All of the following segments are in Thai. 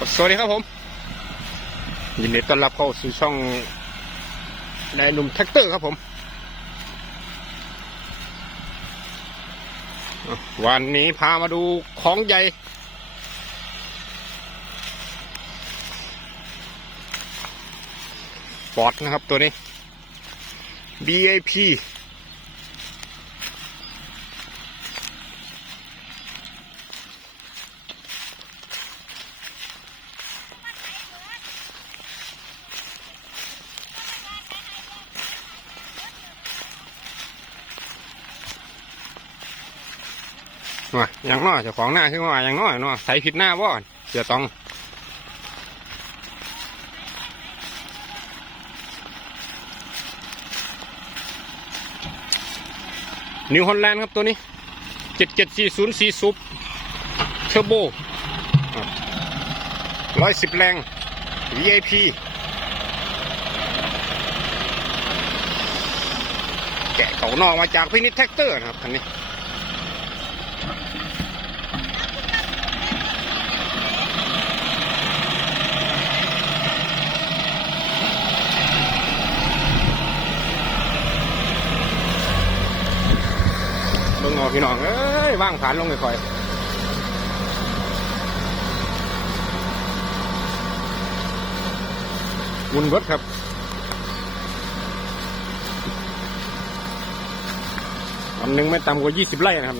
สวัสดีครับผม ยินดีต้อนรับเข้าสู่ช่องนายหนุ่มแท็กเตอร์ครับผมวันนี้พามาดูของใหญ่ฟอดนะครับตัวนี้ BAP ว่าอย่างน้อยเจ้าของหน้าคือว่าอย่างน้อยเนาะใส่ผิดหน้าบ่เสียตองนิวฮอลแลนด์ครับตัวนี้เจ็ดเจ็ดสี่ศูนย์สี่ซุปเทอร์โบร้อยสิบแรง VIP แกะเขานอกมาจากพินิจแท็กเตอร์นะครับคันนี้ เบิ่งเอา พี่น้องเอ้ยว่างผ่านลงค่อยๆมุนเบิดครับวันหนึ่งไม่ต่ำกว่ายี่สิบไร่นะครับ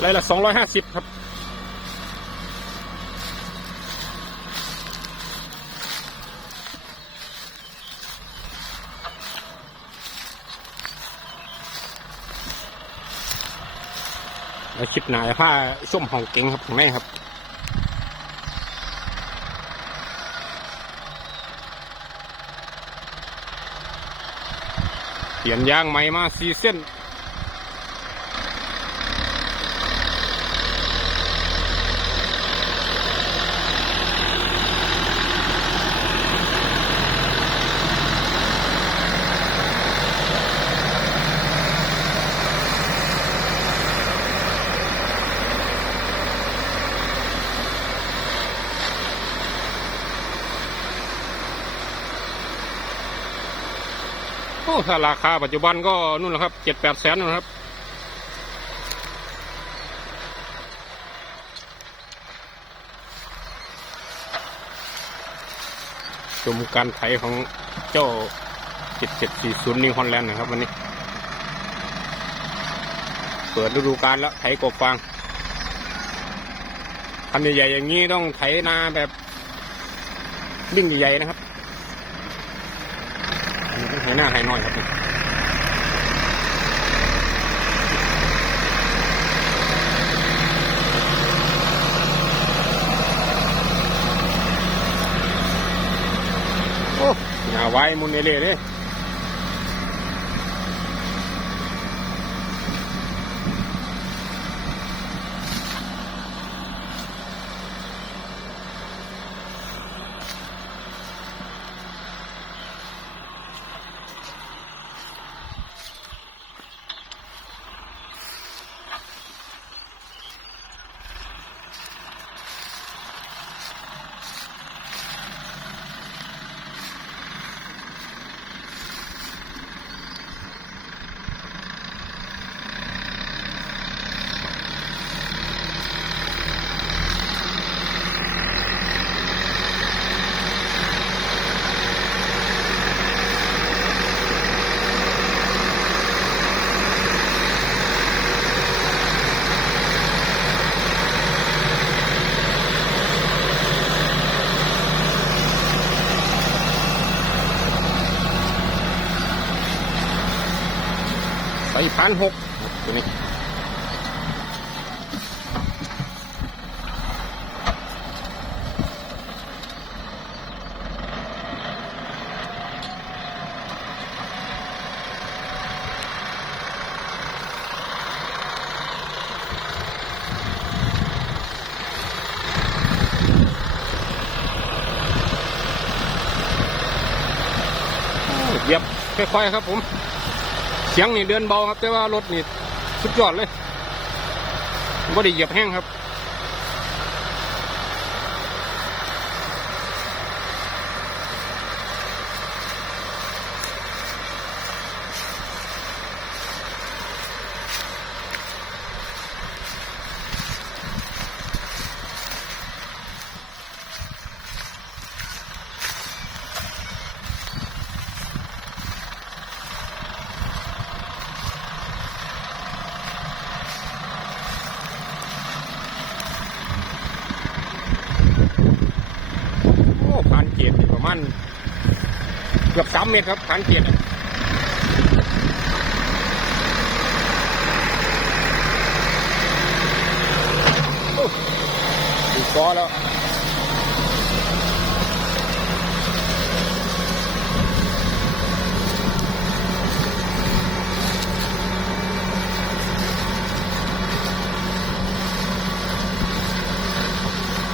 ไร่ละสองร้อยห้าสิบครับ คลิปหนาผ้าส้มห้องเก่งครับของแม่ครับเปลี่ยนยางใหม่มาซีเส้น อ้ถ้าราคาปัจจุบันก็นู่นแหละครับเจ็ดแปดแสนนะครับชมการไถของเจ้า 7740 นิวฮอลแลนด์นะครับวันนี้ เปิดฤดูกาลแล้วไถกบฟางคันใหญ่ๆอย่างนี้ต้องไถนาแบบดิ่งใหญ่ๆนะครับ ให้หน้าให้น้อยครับโอ้หน้าไว้มุนเอเล่เลย พันหกตัวนี้เหยียบค่อยๆครับผม เสียงนี่เดินเบาครับ แต่ว่ารถนี่สุดยอดเลยไม่ได้เหยียบแห้งครับ มาณเกือบ สามเมตรครับฐานเกียรติโอ้ดูกอแล้ว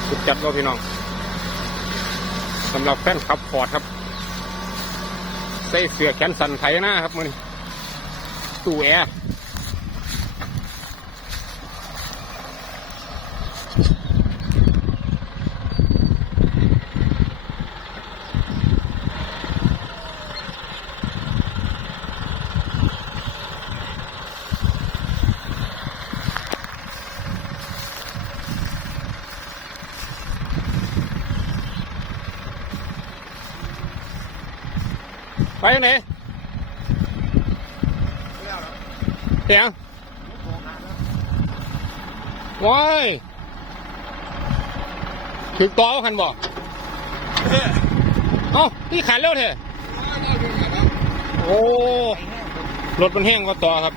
สุดจัดก็พี่น้องสำหรับแฟนคลับฟอร์ดครับ ใส่เสื้อแขนสั้นไทยหน้าครับมือนี้ตู้แอร์ ไปไหนเสียงว้ายถึงต่อคันบอกเอ้าที่ขันเร็วเถอะโอ้รถมันแห้งก็ต่อครับ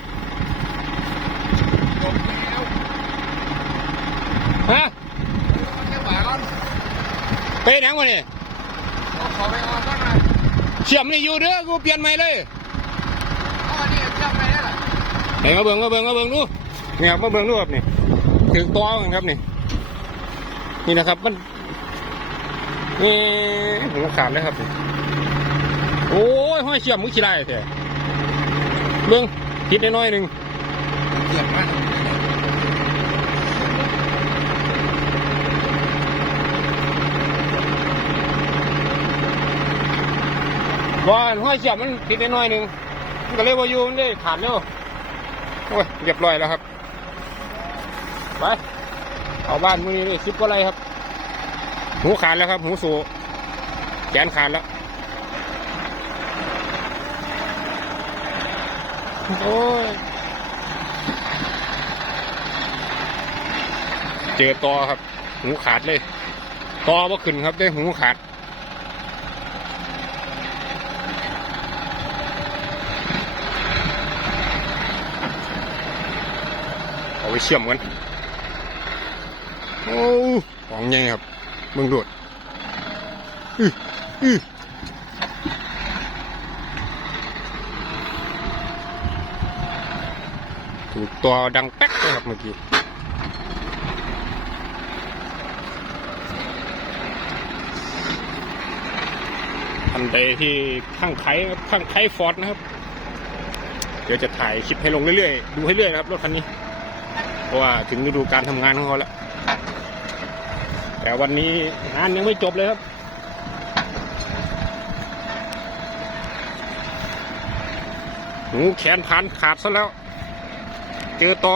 ฮะไปไหนวะเนี่ย เชื่อมนี่อยู่เด้อกูเปลี่ยนใหม่เลยไหนมาเบิ่งมาเบิ่งมาเบิ่งดูเนี่ยมาเบิ่งดูครับนี่ถึงต่อกันครับนี่นี่นะครับมันนี่หัวขาดเลยครับนี่โอ้ยห้อยเชื่อมมือขี้ไรแท้เบิ่งคิดได้น้อยหนึ่งว่า ห้อยเสียบมันติดได้น้อยหนึ่งมันก็เลยว่าอยู่มันได้ขาดเร็วโอ้ยเรียบร้อยแล้วครับไปเอาบ้านมือนี้เลยสิบกว่าไรครับ หูขาดแล้วครับ หูสูแขนขาดแล้ว โอ้ยเจอตอครับ หูขาดเลย ตอว่าขึ้นครับได้หูขาด เอาไว้เชื่อมกัน โอ้ ของใหญ่ครับมึงโดดอืออือถูกตัวดังแป๊กเลยครับเมื่อกี้ทันใดที่ข้างไครข้างไคฟอร์ดนะครับ เดี๋ยวจะถ่ายคลิปให้ลงเรื่อยๆ ดูให้เรื่อยนะครับรถคันนี้ เพราะว่าถึงฤดูการทำงานของเขาแล้ว แต่วันนี้งานยังไม่จบเลยครับหูแขนพันขาดซะแล้ว เจอต่อ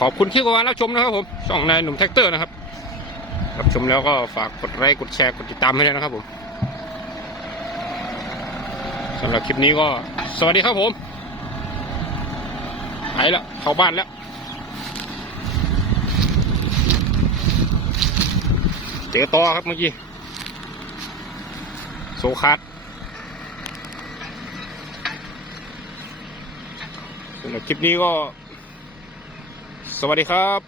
ขอบคุณที่กำลังรับชมนะครับผมช่องนายหนุ่มแท็กเตอร์นะครับรับชมแล้วก็ฝากกดไลค์กดแชร์กดติดตามให้ด้วยนะครับผม สำหรับคลิปนี้ก็สวัสดีครับผมไปแล้วเข้าบ้านแล้วเจอต่อครับเมื่อกี้โซคัสสำหรับคลิปนี้ก็ สวัสดีครับ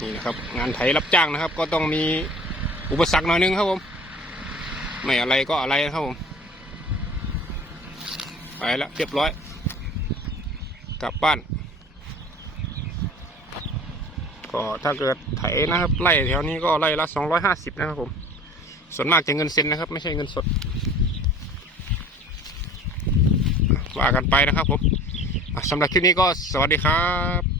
นี่นะครับ งานไถรับจ้างนะครับ ก็ต้องมี อุปสรรคหน่อยนึงครับผม ไม่อะไรก็อะไรครับผม ไปแล้วเรียบร้อย กลับบ้าน ก็ถ้าเกิดไถนะครับไล่แถวนี้ก็ไล่ละสองร้อยห้าสิบนะครับผม ส่วนมากจะเงินเซ็นนะครับ ไม่ใช่เงินสดว่ากันไปนะครับผมสำหรับคลิปนี้ก็สวัสดีครับ